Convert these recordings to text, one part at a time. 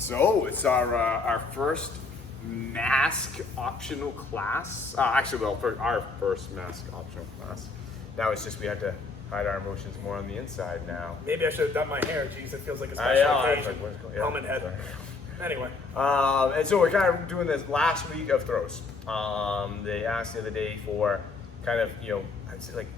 So it's our first mask optional class. Actually, well, for our first mask optional class. Now it's just we have to hide our emotions more on the inside now. Maybe I should have done my hair. Jeez, it feels like a special occasion. Helmet head. Sorry. Anyway. And so we're kind of doing this last week of throws. They asked the other day for kind of, I'd say like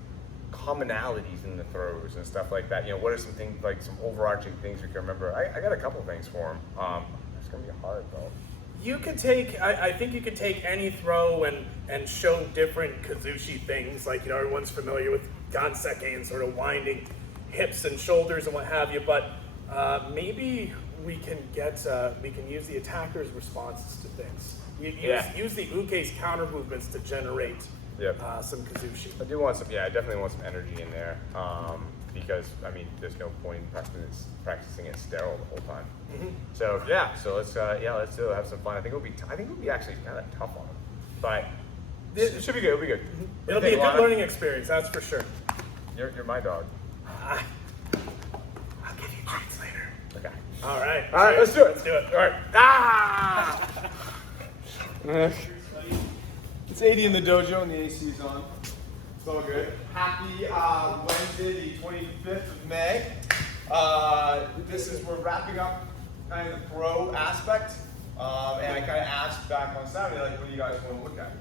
commonalities in the throws and stuff like that. What are some things, like some overarching things we can remember? I got a couple things for them. It's gonna be hard though. You could take, I think you could take any throw and show different kazushi things. Like, everyone's familiar with ganseke and sort of winding hips and shoulders and what have you, but maybe we can use the attacker's responses to things. Use the uke's counter movements to generate some kazushi. I definitely want some energy in there, because there's no point in practicing it sterile the whole time. Mm-hmm. So let's do it, have some fun. I think it'll be actually kind of tough on them, but it should be good. It'll be good. Mm-hmm. It'll be a good learning experience, that's for sure. You're my dog. I'll give you treats later. Okay. All right, let's do it. Let's do it. All right. Ah! It's 80 in the dojo and the AC is on. It's all good. Happy Wednesday, the 25th of May. We're wrapping up kind of the throw aspect. And I kind of asked back on Saturday, like, what do you guys want to look at,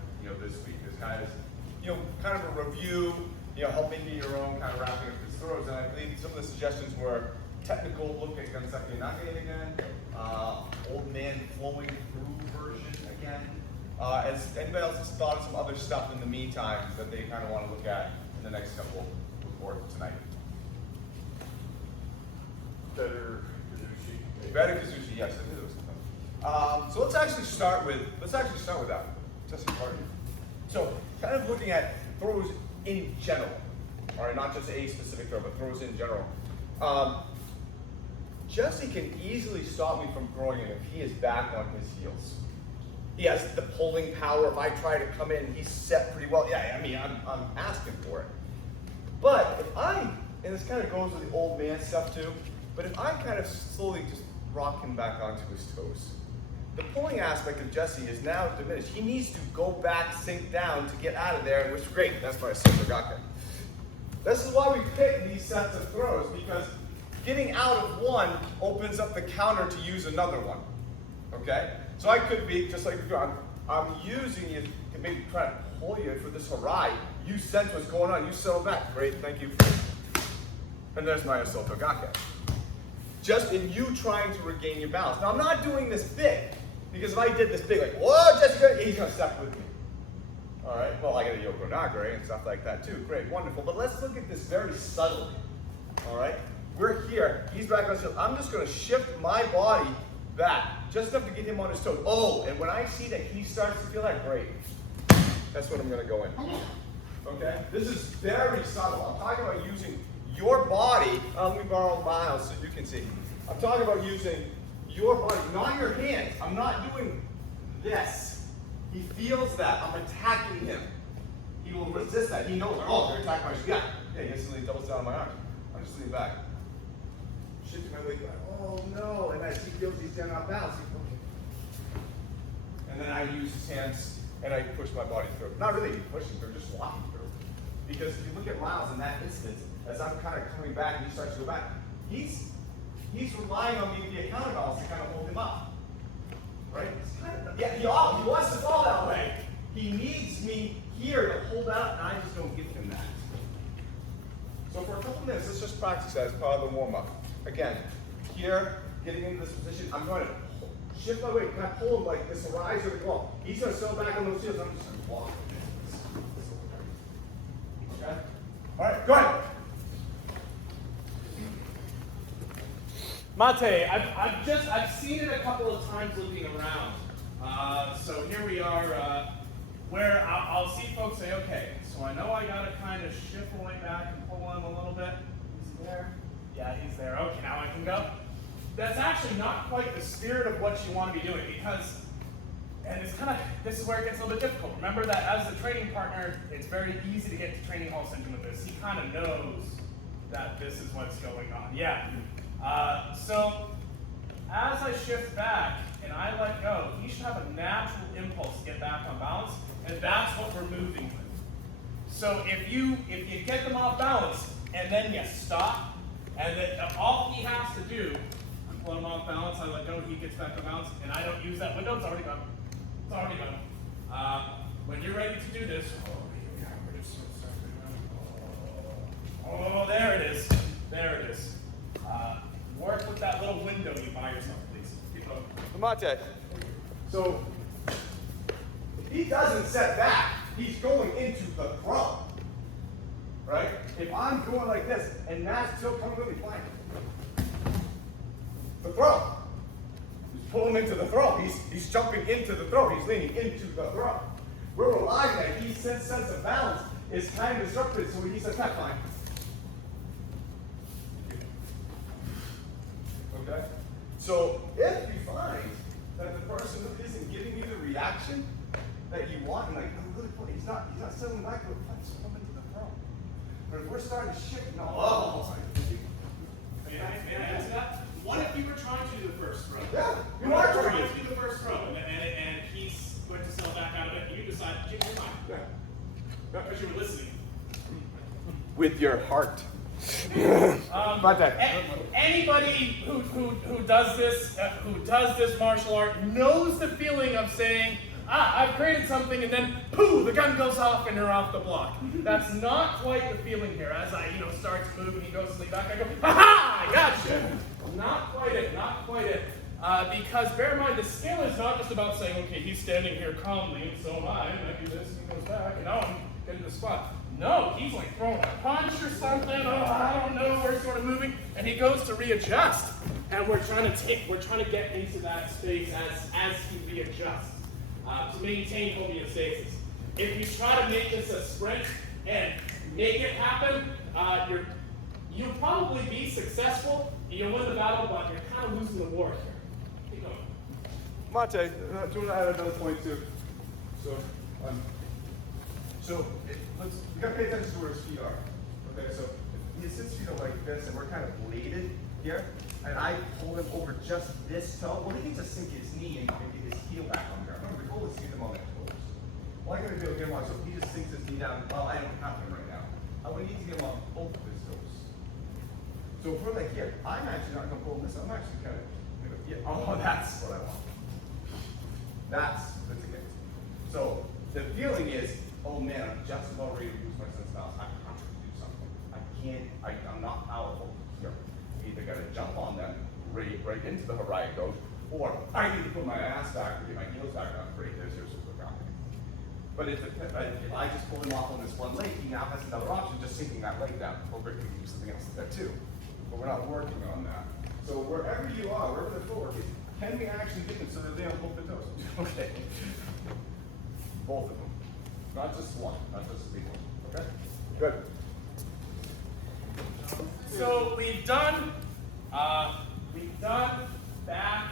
this week? This kind of a review, help making your own kind of wrapping up these throws. And I believe some of the suggestions were technical look at ganseke nage again, old man flowing through version again. Has anybody else has thought of some other stuff in the meantime that they kind of want to look at in the next couple or tonight? Better kazushi, yes, I knew there was something. So let's actually start with that. Just important. So kind of looking at throws in general, all right, not just a specific throw, but throws in general. Jesse can easily stop me from throwing it if he is back on his heels. He has the pulling power. If I try to come in, he's set pretty well. I'm asking for it. But if and this kind of goes with the old man stuff too, but if I kind of slowly just rock him back onto his toes, the pulling aspect of Jesse is now diminished. He needs to go back, sink down to get out of there, which is great. That's my Subtleties. This is why we pick these sets of throws, because getting out of one opens up the counter to use another one. Okay? So I could be, just like I'm using you to maybe try to pull you for this harai. You sense what's going on. You settle back. Great, thank you. And there's my Subtleties. Just in you trying to regain your balance. Now I'm not doing this big, because if I did this big, like, whoa, Jessica, he's gonna step with me. All right, well, I got a yoko nagare and stuff like that too. Great, wonderful. But let's look at this very subtly. All right, we're here. He's back on his toes. I'm just gonna shift my body back, just enough to get him on his toes. Oh, and when I see that he starts to feel that, great. That's when I'm gonna go in. Okay, this is very subtle. I'm talking about using your body. Let me borrow Miles so you can see. I'm talking about using your body, not your hands. I'm not doing this. He feels that. I'm attacking him. He will resist that. He knows, oh, they're attacking my shoulder. Yeah, he instantly doubles down on my arms. I'm just leaning back. Shifting my weight back. Oh no. And as he feels he's getting off balance, and then I use his hands and I push my body through. Not really pushing through, just walking through. Because if you look at Miles in that instant, as I'm kind of coming back and he starts to go back, he's relying on me to be a counterbalance to kind of hold him up. Right? He wants to fall that way. He needs me here to hold out, and I just don't give him that. So for a couple minutes, let's just practice that as part of the warm-up. Again, here, getting into this position, I'm going to shift my weight, kind of pull him like this, rise over the wall. He's going to settle back on those heels, I'm just going to walk. Okay? All right, go ahead. Mate, I've seen it a couple of times looking around. So here we are, where I'll see folks say, okay, so I know I gotta kind of shift my way back and pull him a little bit. Is he there? Yeah, he's there. Okay, now I can go. That's actually not quite the spirit of what you want to be doing, because, and it's kind of, this is where it gets a little bit difficult. Remember that as the training partner, it's very easy to get to training hall syndrome with this. He kind of knows that this is what's going on. Yeah. So as I shift back and I let go, he should have a natural impulse to get back on balance, and that's what we're moving with. So if you get them off balance and then you stop, and then all he has to do, I'm pulling him off balance, I let go, he gets back on balance, and I don't use that window, it's already gone. It's already gone. When you're ready to do this, oh, there it is. There it is. Work with that little window you buy yourself, please. Keep going. Mate. So, if he doesn't set back, he's going into the throw. Right? If I'm going like this, and Matt's still coming with me, fine. The throw. Just pull him into the throw. He's jumping into the throw. He's leaning into the throw. We're relying on his sense of balance is kind of disrupted, so he says, "That's fine." Okay? So if you find that the person isn't giving you the reaction that you want, and like, I'm really pulling, he's not settling back to a place, so come into the throw. But if we're starting to shift, no, May I answer that? What if you were trying to do the first throw? Yeah, you are trying to do the first throw, and he's going to settle back out of it, and you decide, change your mind. Yeah. Because you were listening. With your heart. Anybody who does this martial art knows the feeling of saying, I've created something, and then pooh, the gun goes off and you're off the block. That's not quite the feeling here. As I start to move and he goes to lean back, I go, ha-ha, I gotcha. Not quite it, not quite it. Because bear in mind, the skill is not just about saying, okay, he's standing here calmly, and so am I, and I do this, and he goes back, and now I'm getting the spot. No, he's like throwing a punch or something, I don't know, we're sort of moving, and he goes to readjust. And we're trying to get into that space as he readjusts, to maintain homeostasis. If you try to make this a sprint and make it happen, you'll probably be successful, and you'll win the battle, but you're kind of losing the war here. Keep going. Mate, do you want to add another point too? So you gotta pay attention to where his feet are. Okay, so if his feet are like this and we're kind of bladed here, and I pull him over just this toe, well, he needs to sink his knee and get his heel back on there. Remember, the goal is to get him on the toes. All I gotta do is get him on, so if he just sinks his knee down, well, I don't have him right now. I would need to get him on both of his toes. So if we're like here, I'm actually not gonna pull this, I'm actually kind of, yeah, oh, that's what I want. That's the ticket. So the feeling is, oh man, I'm just about ready to lose my sense of balance. I have to do something. I'm not powerful here. I either gotta jump on them, right into the Harai goes, or I need to put my ass back and get my heels back on. Great, there's your super grounding. But if I just pull him off on this one leg, he now has another option, just sinking that leg down. Or we can do something else with that too. But we're not working on that. So wherever you are, wherever the footwork is, can we actually get them so that they don't both the toes? Okay. Both of them. Not just one, not just a big one. Okay? Good. So we've done back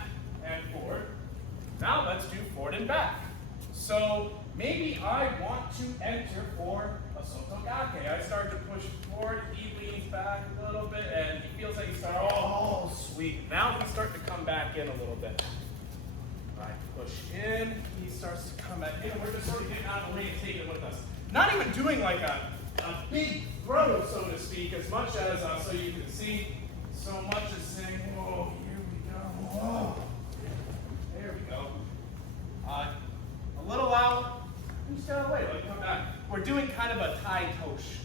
and forward. Now let's do forward and back. So maybe I want to enter for a sotogake. I start to push forward, he leans back a little bit, and he feels like he's starting, oh, sweet. Now he's starting to come back in a little bit. I push in, he starts to come back in, and we're just sort of getting out of the way and taking it with us. Not even doing like a big throw, so to speak, as much as, so you can see, so much as saying, whoa, here we go, whoa. There we go. A little out, and just get out of the way, like come back. We're doing kind of a Thai tosh,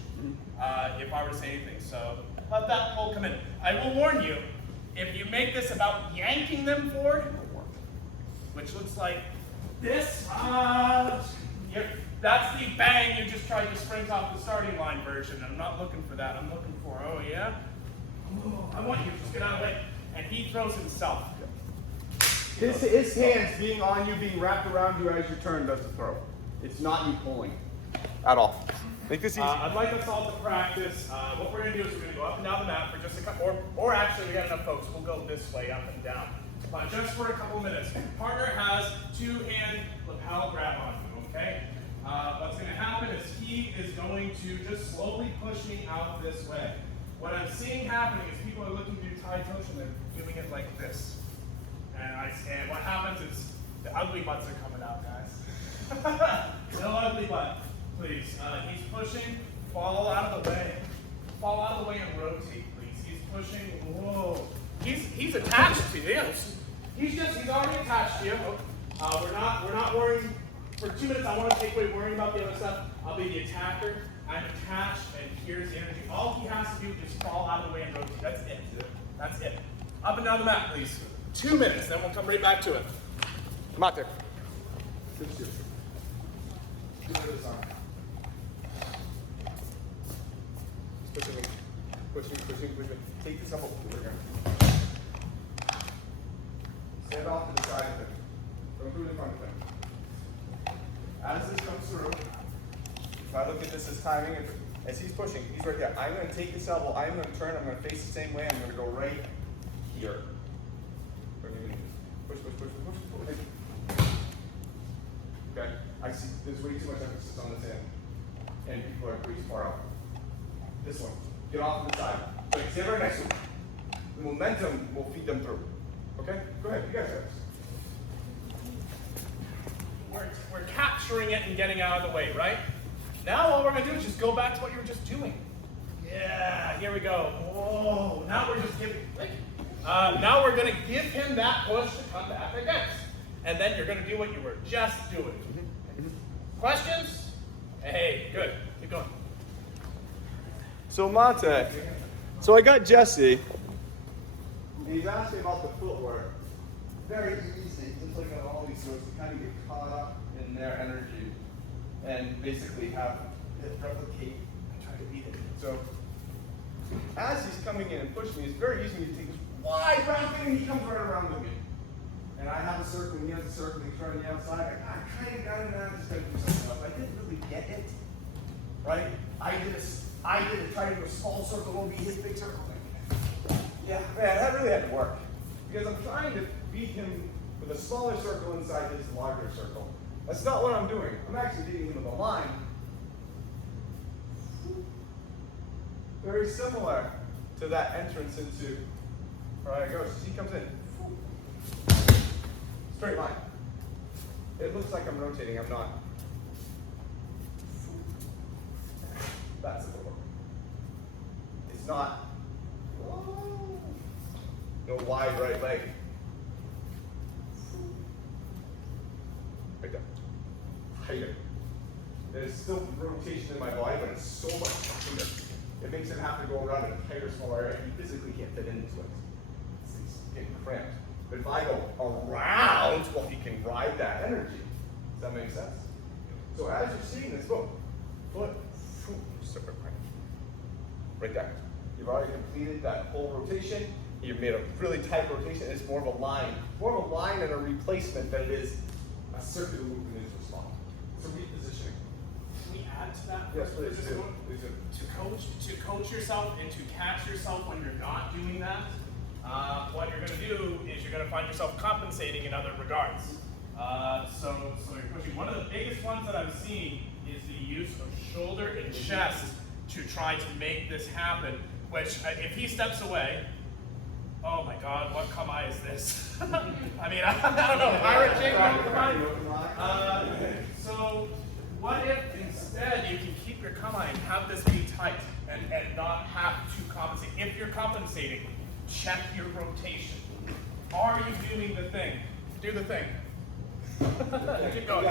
if I were to say anything, so let that pull come in. I will warn you, if you make this about yanking them forward, which looks like this, that's the bang you just tried to sprint off the starting line version. And I'm not looking for that. I'm looking for, oh yeah? Oh, I want you to just get out of the way. And he throws himself. His hands being on you, being wrapped around you as you turn does the throw. It's not you pulling. At all. Make this easy. I'd like us all to practice. What we're going to do is we're going to go up and down the mat for just a couple, or actually we got enough folks. We'll go this way, up and down. Just for a couple minutes. Partner has two-hand lapel grab on you, okay? What's going to happen is he is going to just slowly push me out this way. What I'm seeing happening is people are looking to do Thai tosh and they're doing it like this. And what happens is the ugly butts are coming out, guys. No ugly butt, please. He's pushing. Fall out of the way. Fall out of the way and rotate, please. He's pushing. Whoa. He's attached to you. He's already attached to you. We're not worrying. For 2 minutes, I want to take away worrying about the other stuff. I'll be the attacker. I'm attached, and here's the energy. All he has to do is just fall out of the way and rotate. That's it. That's it. Up and down the mat, please. 2 minutes, then we'll come right back to it. Come out there. Good shit. Get rid of this arm. Pushing. Take this up over here. Stand off to the side of it. Don't do it in front of him. As this comes through, if I look at this as timing, as he's pushing, he's right there. I'm going to take this elbow, I'm going to turn, I'm going to face the same way, I'm going to go right here. Push. Okay, I see there's way too much emphasis on this end. And people are pretty far out. This one, get off to the side. Wait, stay right next to him. The momentum will feed them through. Okay, go ahead, you guys have this. We're capturing it and getting out of the way, right? Now all we're going to do is just go back to what you were just doing. Yeah, here we go. Whoa, now we're just giving, now we're going to give him that push to come back against. And then you're going to do what you were just doing. Questions? Hey, good. Keep going. So Monte, so I got Jesse. He's asking about the footwork. Very easy, just like on all these sorts, to kind of get caught up in their energy and basically have it replicate and try to beat it. So as he's coming in and pushing me, it's very easy to take this wide round thing and he comes right around with me. And I have a circle and he has a circle and he's trying the outside. I kind of got him now, just got to do something else. I didn't really get it, right? I did it, try to do a small circle over his big circle. Yeah, man, that really had to work. Because I'm trying to beat him with a smaller circle inside his larger circle. That's not what I'm doing. I'm actually beating him with a line. Very similar to that entrance into, where I go. So he comes in. Straight line. It looks like I'm rotating, I'm not. That's the footwork. It's not. No wide right leg. Right there. Tighter. There's still rotation in my body, but it's so much tighter. It makes it have to go around in a tighter, smaller area. You physically can't fit into it. It's getting cramped. But if I go around, well, he can ride that energy. Does that make sense? So as you're seeing this, boom, foot, separate right there. You've already completed that whole rotation. You've made a really tight rotation. It's more of a line. More of a line and a replacement than it is a circular movement in its response. It's a repositioning. Can we add to that? Yes, please do. To coach yourself and to catch yourself when you're not doing that, what you're going to do is you're going to find yourself compensating in other regards. So you're pushing. One of the biggest ones that I've seen is the use of shoulder and chest to try to make this happen, which if he steps away, oh my God, what come I is this? I mean, I don't know, pirate chick, so what if instead you can keep your come and have this be tight and not have to compensate? If you're compensating, check your rotation. Are you doing the thing? Do the thing. Keep going.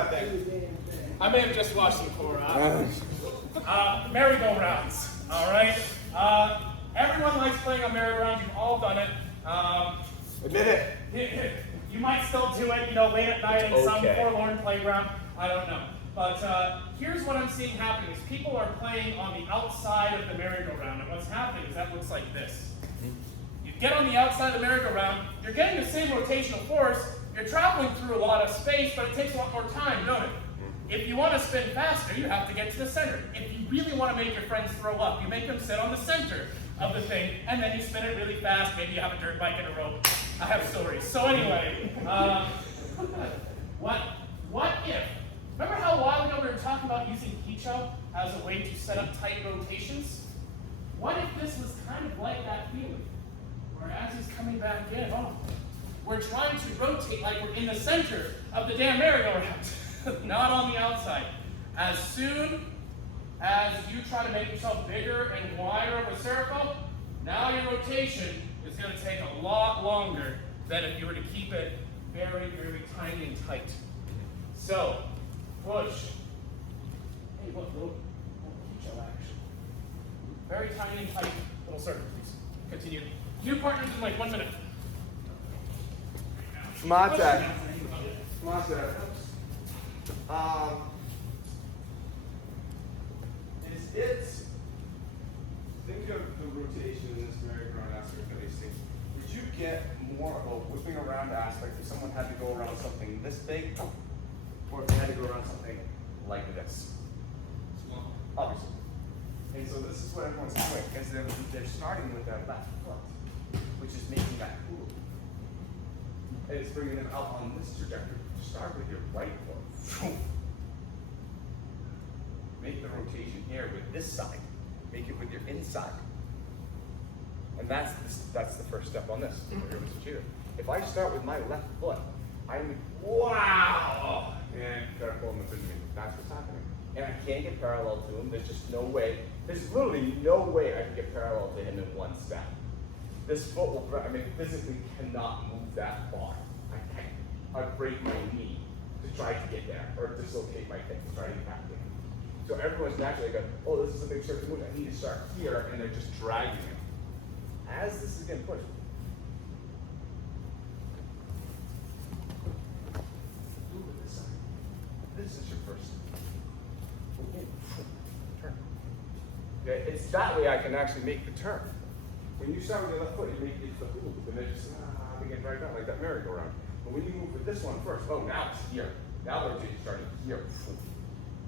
I may have just watched some Korra. Merry-go-rounds, all right? Everyone likes playing on merry-go-rounds. You've all done it. Admit it. You might still do it, you know, late at night in some forlorn playground. I don't know. But here's what I'm seeing happening is people are playing on the outside of the merry-go-round. And what's happening is that looks like this. You get on the outside of the merry-go-round, you're getting the same rotational force, you're traveling through a lot of space, but it takes a lot more time, don't it? If you want to spin faster, you have to get to the center. If you really want to make your friends throw up, you make them sit on the center of the thing, and then you spin it really fast. Maybe you have a dirt bike and a rope. I have stories. So anyway, what if, remember how a while ago we were talking about using Kicho as a way to set up tight rotations? What if this was kind of like that feeling? Where as he's coming back in, we're trying to rotate like we're in the center of the damn merry-go-round, not on the outside. As soon as you try to make yourself bigger and wider of a circle, now your rotation is going to take a lot longer than if you were to keep it very, very tiny and tight. So, push. Hey, look, little show action. Very tiny and tight little circle, please. Continue. New partners in like 1 minute. Mate. Is it, think of the rotation in this merry-go-round aspect that he's seeing. Would you get more of a whipping around aspect if someone had to go around something this big, or if they had to go around something like this? Obviously. And so this is what everyone's doing, is they're starting with their left foot, which is making that move. And it's bringing them out on this trajectory. Start with your right foot. Make the rotation here with this side. Make it with your inside. And that's the first step on this. If I start with my left foot, I'm wow! And start pulling the vision. That's what's happening. And I can't get parallel to him. There's just no way. There's literally no way I can get parallel to him in one step. This foot will, physically cannot move that far. I can't. I'd break my knee to try to get there, or dislocate my hip to try to get back there. So everyone's naturally going, oh, this is a big circle move. I need to start here, and they're just dragging him. As this is getting pushed. Move to this side. This is your first. Turn. Okay, it's that way I can actually make the turn. When you start with your left foot, you make the foot move, and then just begin right down like that merry-go-round. But when you move with this one first, oh, now it's here. Now the rotation starting here.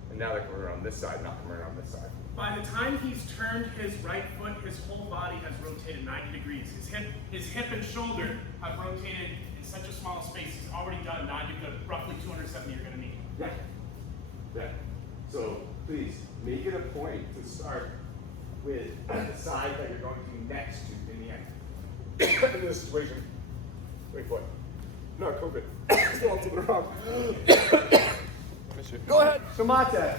And now they're coming around this side, not coming around this side. By the time he's turned his right foot, his whole body has rotated 90 degrees. His hip and shoulder have rotated in such a small space. He's already done 90 to roughly 270 you're going to need. Yeah. Yeah. So please make it a point to start with the side that you're going to be next to in the end. In this situation. Wait, what? No, COVID. Still to the wrong. Go ahead. So Mate.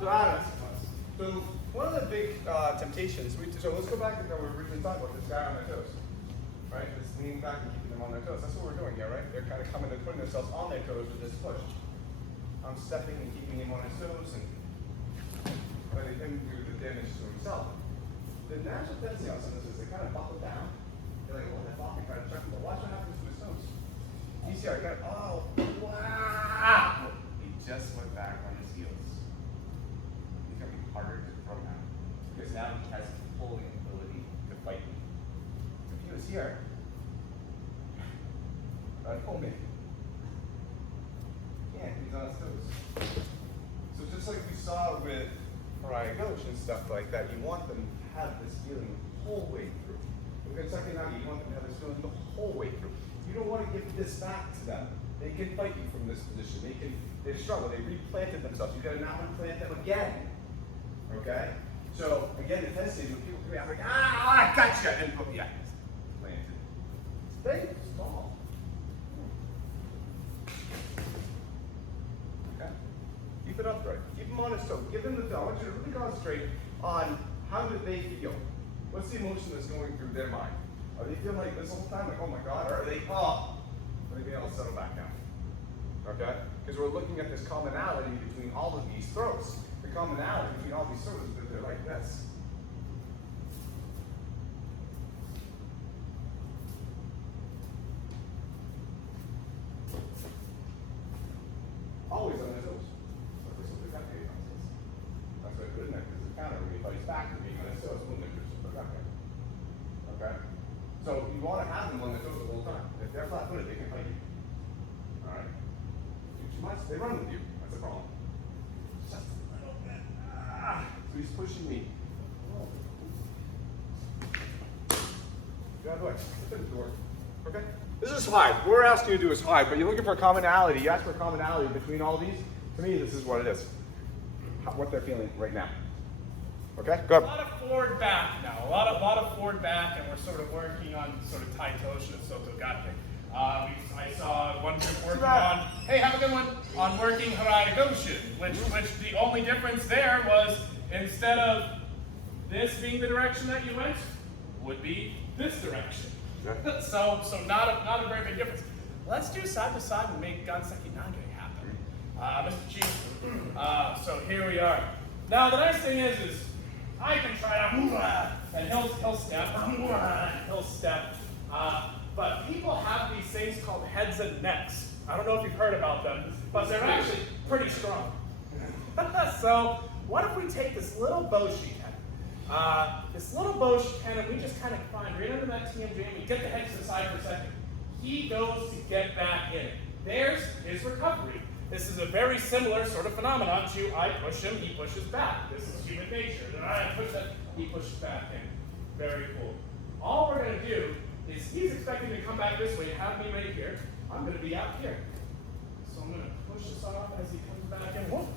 So Adam. So one of the big temptations, so let's go back to what we were originally talking about, this guy on their toes. Right? Just leaning back and keeping them on their toes. That's what we're doing here, right? They're kind of coming and putting themselves on their toes with this push. I'm stepping and keeping him on his toes and letting him do the damage to himself. The natural tendency on some of this is they kind of buckle down. They're like, oh, that ball, kind of check him, but watch what happens to his toes. You see, I got, oh, wow! He just went back on his heels. It's going to be harder to throw now. Because now he has pulling ability to fight me. If he was here, I'd pull me. Can't, he's on his toes. So just like we saw with Pariah Gauche and stuff like that, you want them to have this feeling the whole way through. With Kentucky Nagi, you want them to have this feeling the whole way through. You don't want to give this back to them. They can fight you from this position. They struggle. They replanted themselves. You got to now implant them again. Okay? So again, the tendency is when people come in, I'm like, I gotcha, and boom, yeah, planted. Stay small. Okay? Keep it upright. Keep them on his toes. Give them the feel. I want you to really concentrate on how do they feel. What's the emotion that's going through their mind? Are they feeling like this all the time, like, oh my God, or are they, oh, are they being able to settle back down? Okay? Because we're looking at this commonality between all of these throws. The commonality between all these throws is that they're like this. Always on their toes. So this will be that way on this. That's why I put in there, because the counter, when he fights back to being on his toes, boom, they're just put back there. Okay? So you want to have them on their toes the whole time. If they're flat-footed, they can fight you. All right? Too much, they run with you. That's the problem. Just a little bit. So he's pushing me. Get out of the way. Open the door. Okay? This is hide. What we're asking you to do is hide, but you're looking for a commonality. You ask for a commonality between all these. To me, this is what it is. What they're feeling right now. Okay? Go ahead. A lot of forward back now, a lot of forward back, and we're sort of working on sort of Tai Toshin and Soto Gate. I saw one group working on, hey, have a good one, on working Harada Goshin, which the only difference there was instead of this being the direction that you went, would be this direction. Okay. So not a very big difference. Let's do side to side and make Ganseki Nage happen. Mr. Chief, so here we are. Now the nice thing is I can try to, and he'll step, and he'll step. But people have these things called heads and necks. I don't know if you've heard about them, but they're actually pretty strong. So what if we take this little Boshi pen, and we just kind of climb right under that TMJ, and we get the head to the side for a second. He goes to get back in. There's his recovery. This is a very similar sort of phenomenon to I push him, he pushes back. This is human nature. I push that, he pushes back in. Very cool. All we're going to do is he's expecting to come back this way, have me right here. I'm going to be out here. So I'm going to push this off as he comes back in. Whoa.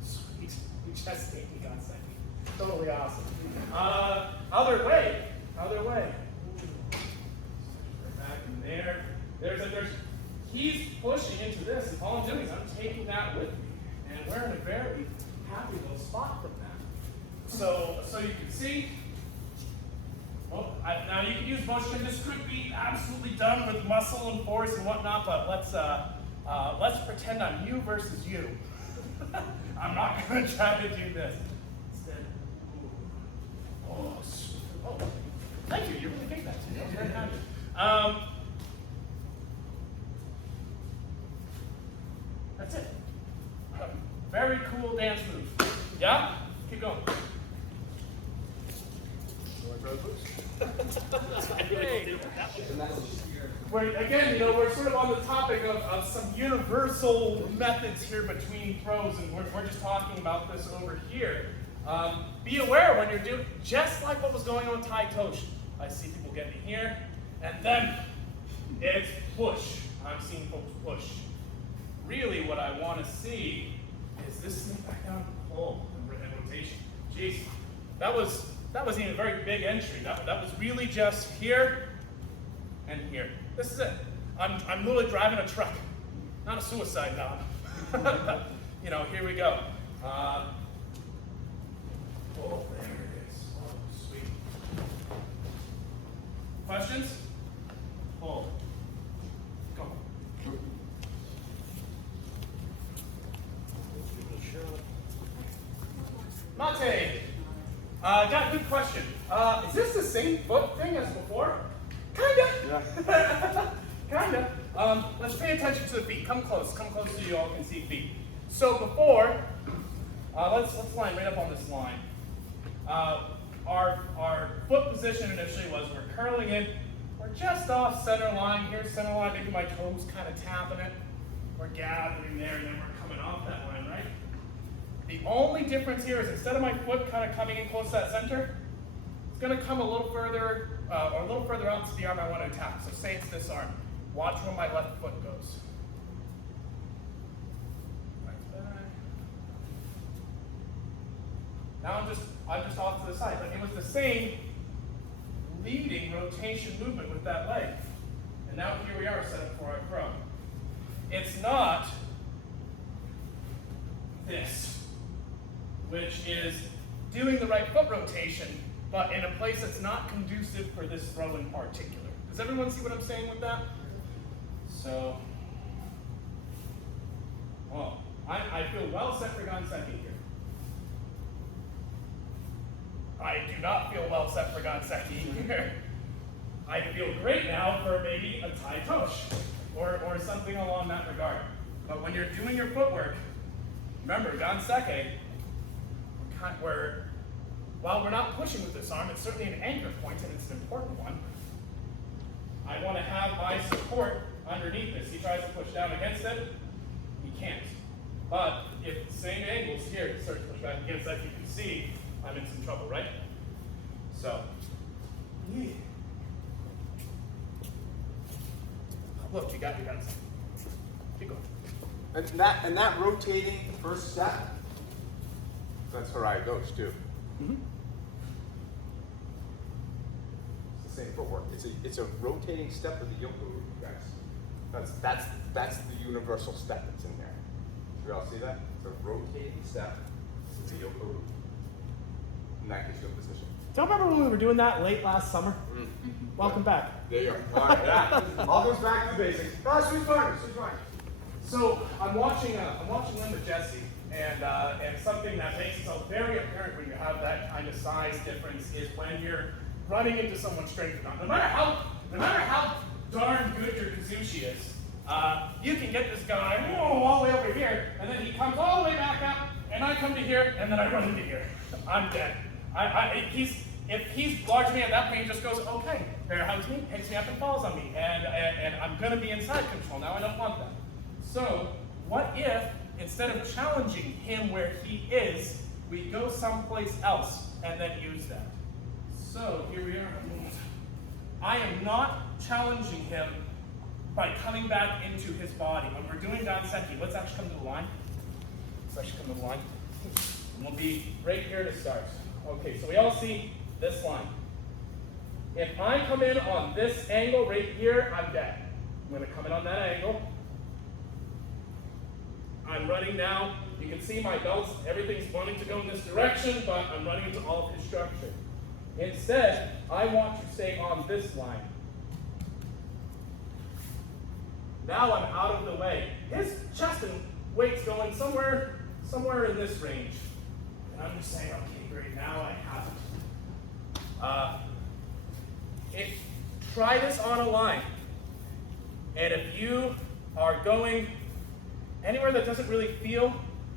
Sweet. He just gave me Ganseki. Totally awesome. Other way. Back in there. He's pushing into this, and all I'm doing is I'm taking that with me. And we're in a very happy little spot from that. So you can see, now you can use motion. This could be absolutely done with muscle and force and whatnot, but let's pretend I'm you versus you. I'm not going to try to do this. Instead, thank you. You really think that too. That was very kind of you. That's it. Very cool dance move. Yeah? Keep going. We're sort of on the topic of some universal methods here between throws, and we're just talking about this over here. Be aware when you're doing, just like what was going on Tai Toshin. I see people getting here, and then it's push. I'm seeing folks push. Really what I want to see is this snake back down, pull, and rotation. Jeez, that wasn't even a very big entry. That was really just here and here. This is it. I'm literally driving a truck, not a suicide dog. Here we go. Oh, there it is. Oh, sweet. Questions? Pull. Go. Mate, got a good question. Is this the same foot thing as before? Kinda. Yeah. Kinda. Let's pay attention to the feet. Come close so you all can see feet. So before, let's line right up on this line. Our foot position initially was we're curling in. We're just off center line. Here's center line. Maybe my toes kind of tapping it. We're gathering there, and then we're coming off that line, right? The only difference here is instead of my foot kind of coming in close to that center, it's going to come a little further, or a little further out to the arm I want to attack. So say it's this arm. Watch where my left foot goes. Right back. Now I'm just off to the side. But it was the same leading rotation movement with that leg. And now here we are set up for our throw. It's not this, which is doing the right foot rotation, but in a place that's not conducive for this throw in particular. Does everyone see what I'm saying with that? So, I feel well set for Ganseki here. I do not feel well set for Ganseki here. I feel great now for maybe a Tai Tosh, or something along that regard. But when you're doing your footwork, remember, Ganseki, while we're not pushing with this arm, it's certainly an anchor point, and it's an important one. I want to have my support underneath this. He tries to push down against it, he can't. But if the same angles here start to push back against that, you can see I'm in some trouble, right? So, look, you got some. Keep going. And that rotating first step, that's where I goes too. Mm-hmm. same footwork. It's a rotating step of the yoke-a-root, guys. That's the universal step that's in there. Do you all see that? It's a rotating step of the yoke-a-root. And that gives you a position. Do you remember when we were doing that late last summer? Welcome back. There you are. All right, yeah. All goes back to the basics. Oh, sweet fine. So I'm watching Linda Jesse, and something that makes itself very apparent when you have that kind of size difference is when you're running into someone's strength. No matter how darn good your Kazushi is, you can get this guy all the way over here, and then he comes all the way back up, and I come to here, and then I run into here. I'm dead. If he's large me at that point, he just goes, okay, bear hugs me, picks me up and falls on me, and I'm gonna be in side control now. I don't want that. So what if, instead of challenging him where he is, we go someplace else and then use that? So here we are. I am not challenging him by coming back into his body. When we're doing Danseki, let's actually come to the line. And we'll be right here to start. Okay, so we all see this line. If I come in on this angle right here, I'm dead. I'm going to come in on that angle. I'm running now. You can see my belts, everything's wanting to go in this direction, but I'm running into all of his structure. Instead, I want to stay on this line. Now I'm out of the way. His chest and weight's going somewhere in this range. And I'm just saying, okay, great, now I have it. Try this on a line. And if you are going anywhere that doesn't really feel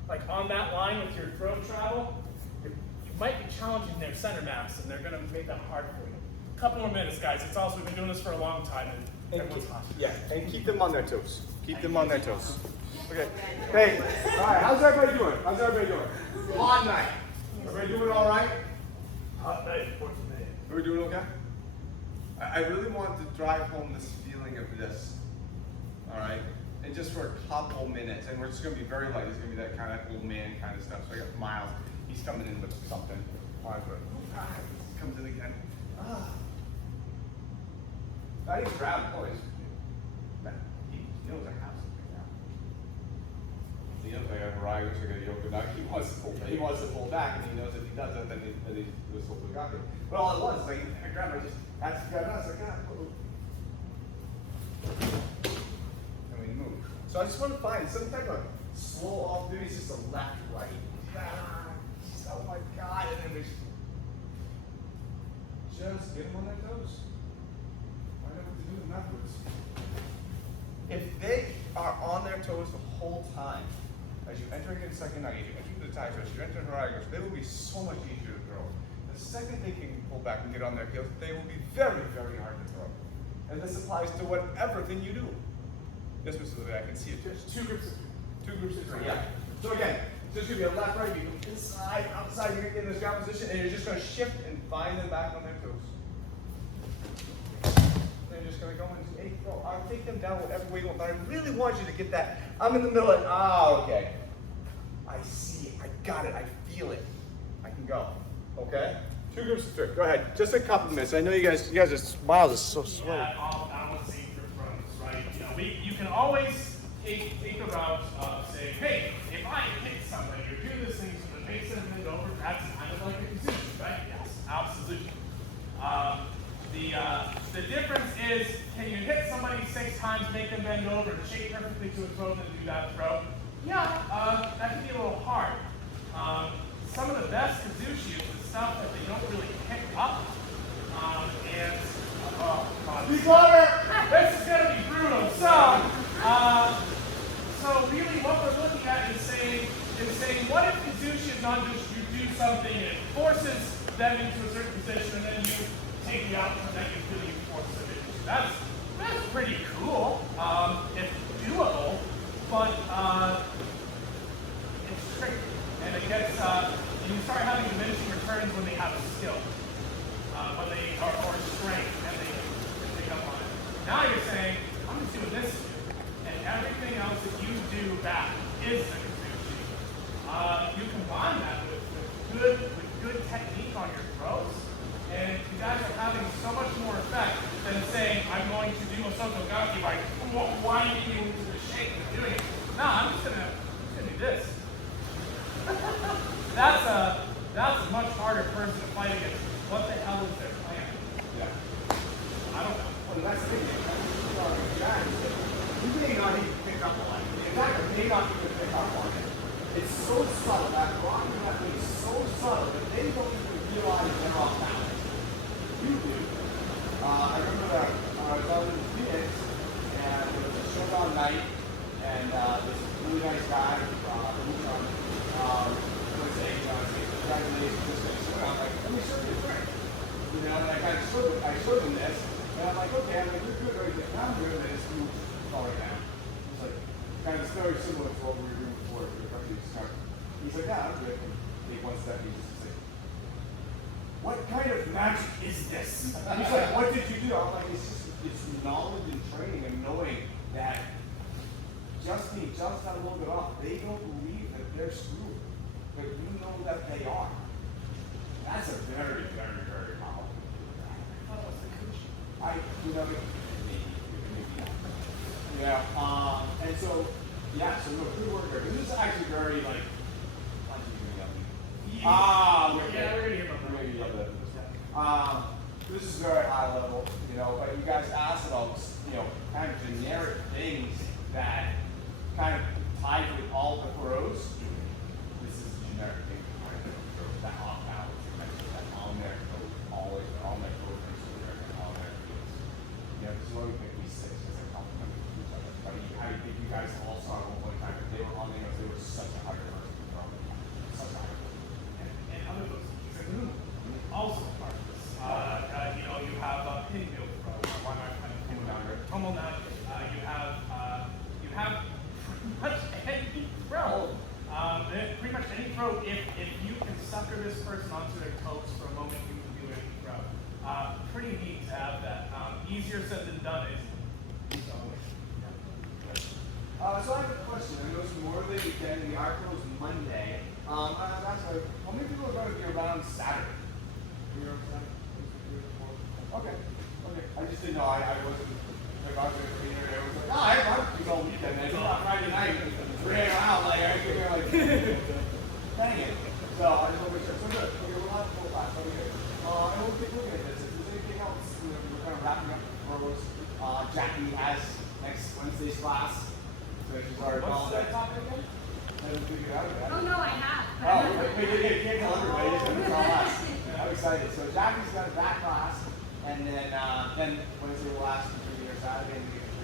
like on that line with your throw travel, you might be challenging their center mass, and they're going to make that hard for you. A couple more minutes, guys. It's also, we've been doing this for a long time, and everyone's hot. Yeah, and keep them on their toes. Keep them on their toes. Okay. Hey, all right, how's everybody doing? Hot night. Everybody doing all right? Hot night, unfortunately. Are we doing okay? I really want to drive home this feeling of this, all right? And just for a couple minutes, and we're just gonna be very light. It's gonna be that kind of old man kind of stuff. So I got Miles, he's coming in with something. He comes in again. Now he's grabbing, he knows I have something now. He knows I got a Variegas, I got a Yoka. Now he wants to pull back, and he knows if he does that, then he was hopefully got it. But all it was, like, I grabbed, I just had to grab it, I was like, and we move. So I just want to find some type of slow off, maybe it's just a left, right. Oh my God, and then we just get them on their toes. Find out what to do with them afterwards. If they are on their toes the whole time, as you enter into the second nugget, you enter the tie twist, you enter Variegas, they will be so much easier to throw. The second they can pull back and get on their heels, they will be very, very hard to throw. And this applies to whatever thing you do. This was the way I can see it. There's two groups of three. Yeah. So again, just gonna be a left, right, you go inside, outside, you're in this ground position, and you're just gonna shift and find them back on their toes. They're just gonna go into a throw. I'll take them down whatever way you want, but I really want you to get that. I'm in the middle and okay. I see it, I got it, I feel it. I can go. Okay? Two groups of three. Go ahead. Just a couple minutes. I know you guys are Miles is so slow. Yeah, I want to see your throws, right? You know, you can always take a route of saying, hey, if I hit somebody or do this thing so that makes them bend over, that's kind of like a Kazushi, right? Yes, absolutely. The difference is, can you hit somebody 6 times, make them bend over, to shape perfectly to a throw, then do that throw? Yeah, that can be a little hard. Some of the best Kazushi is the stuff that they don't really pick up. Oh God, this is gonna be brutal. So really what we're looking at is saying, what if Kazushi is not just you do something and it forces them into a certain position and then you take the outcome that you feel you force them into. That's pretty cool. It's doable, but it's tricky. And it gets, you start having diminishing returns when they have a skill, when they are or strength, and they can pick up on it. Now you're saying, I'm just doing this, and everything else that you do back is the Kazushi. You combine that with good technique on your throws, and you guys are having so much more effect. You may not even pick up on it. In fact, I may not even pick up on it. It's so subtle, that rocking that thing is so subtle that they don't even realize they're off balance. You do. I remember that I was out in Phoenix, and there was a showdown night, and this really nice guy, was saying, congratulations, this thing. So I'm like, let me show you a trick. You know, and I showed him this, and I'm like, okay, I'm like, you're good, right? He's like, I'm good, and I just moved falling down. It's like, kind of very similar to what we were doing before, the country start. He's like, yeah, I'm good. And take one step, he's just like, what kind of magic is this? He's like, what did you do? I'm like, it's knowledge and training and knowing that just that little bit off. They don't believe that they're screwed, but you know that they are. That's a very, very, very powerful. And so, no, good work there. This is actually very, like, Yeah, we're gonna hear about that. maybe this is very high level, but you guys asked about, kind of generic things that kind of tied with all the pros. This is a generic thing, right? That off balance, that on there, always, all my programs are there, all there. Just let me pick these six as a compliment to each other. But I think you guys all saw it one time, but they were on there, they were such a high person. Such a high person. And other books, also part of this. You have Pinwheel Pro, why am I kind of pinning down here? Pummel Nut. You have pretty much any pro. Pretty much any pro. If you can sucker this person onto their toes for a moment, you can do any pro. Pretty neat to have that. Easier said than done is. So I have a question. I know it's Memorial Day weekend, and the art is Monday. That's like, how many people are going to be around Saturday? Okay. I just didn't know. I wasn't like I was going to be here. I was like, I have barbecues all weekend. Man. It's not Friday night. We're hanging out like I think you're like, dang it. So I just want to make sure. So good. Okay, we'll have a full class. Okay. And we'll keep looking at this. If there's anything else, we're kind of wrapping up pros. Jackie has next Wednesday's class. So she's already What's that topic again? I haven't figured out yet. Oh no, I have. You can't tell everybody. It's all us. I'm excited. So Jackie's got that class, and then Wednesday will last until your Saturday, and we get to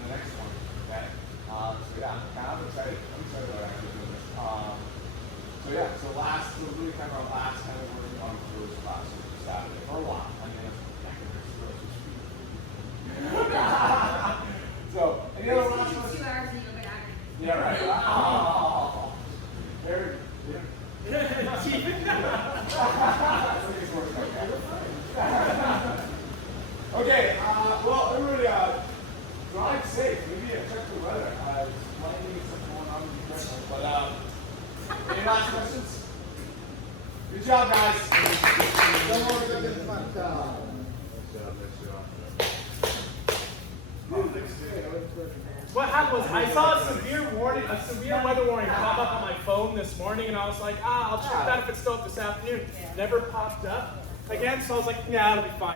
the next one. Okay. I'm excited. I'm excited about actually doing this. So really kind of our last kind of working on those classes for Saturday for a while. I mean, so any other last It's ones? 2 hours and you go back. Yeah, right. Oh. Very good. Okay, well, everybody, drive safe. Maybe check the weather. It's lightning and stuff going on. Be careful. But, any last questions? Good job, guys. What happened was I saw a severe weather warning pop up on my phone this morning, and I was like, I'll check that if it's still up this afternoon. Never popped up again, so I was like, yeah, it'll be fine.